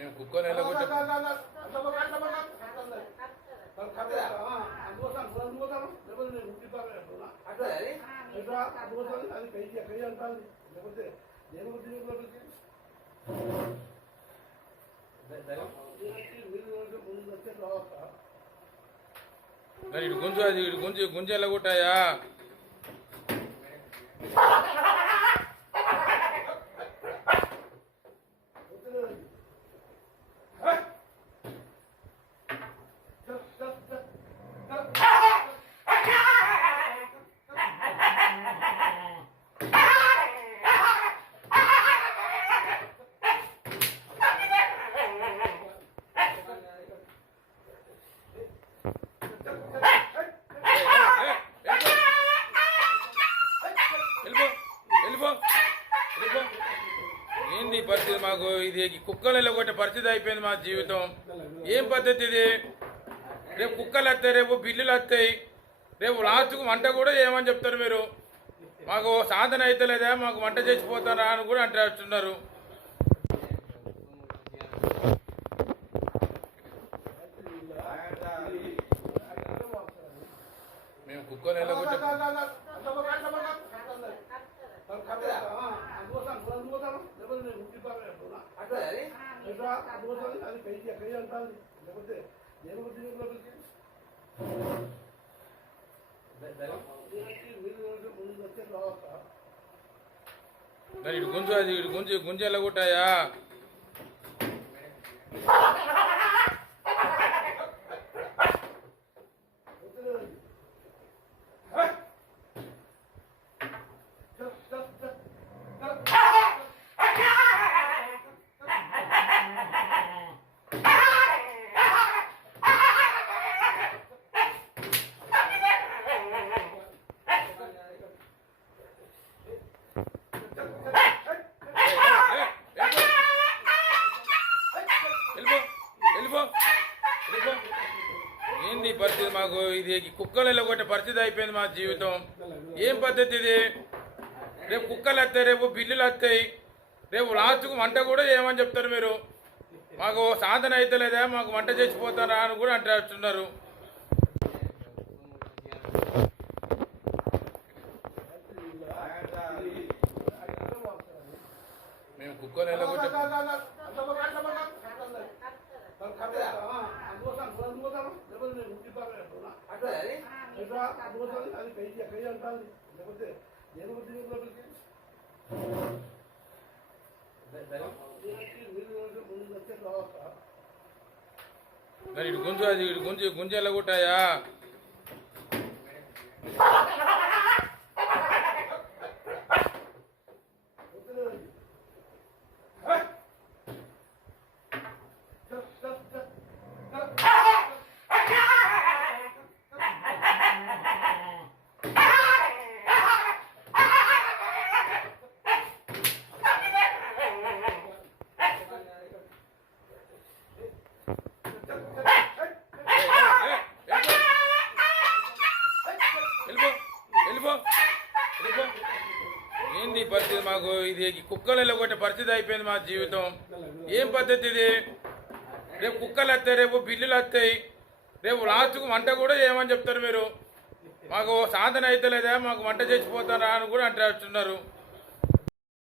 మేము కుక్కని వెళ్ళగొట్ట మరి ఇటు గుంజు అది ఇటు గుంజు గుంజు వెళ్ళగొట్టాయా ఏంది పరిస్థితి మాకు ఇది కుక్కలు కొట్టే పరిస్థితి అయిపోయింది మా జీవితం ఏం పద్ధతి ఇది రేపు కుక్కలు వస్తాయి రేపు బిల్లులు వస్తాయి రేపు లాస్ట్కు వంట కూడా చేయమని చెప్తారు మీరు మాకు సాధన అయితే లేదా మాకు వంట చేసిపోతారా అని కూడా అంటున్నారు మేము కుక్కలు వెళ్ళగొట్ట మరి ఇటు గుంజు అది ఇటు గుంజు గుంజు వెళ్ళగొట్టాయా ఏంది పరిస్థితి మాకు ఇది కుక్కలు కొట్టే పరిస్థితి అయిపోయింది మా జీవితం ఏం పద్ధతి ఇది రేపు కుక్కలు వస్తాయి రేపు బిల్లులు వస్తాయి రేపు లాస్ట్కు వంట కూడా చేయమని చెప్తారు మీరు మాకు సాధన అయితే లేదా మాకు వంట చేసిపోతారా అని కూడా అంటున్నారు మేము కుక్కలు వెళ్ళగొట్ట మరి ఇటు గుంజు అది ఇటు గుంజు గుంజు వెళ్ళగొట్టాయా ఏంది పరిస్థితి మాకు ఇది కుక్కలు కొట్టే పరిస్థితి అయిపోయింది మా జీవితం ఏం పద్ధతి ఇది రేపు కుక్కలు వస్తాయి రేపు బిల్లులు వస్తాయి రేపు లాస్ట్కు వంట కూడా చేయమని చెప్తారు మీరు మాకు సాధన అయితే లేదా మాకు వంట చేసిపోతారా అని కూడా అంటున్నారు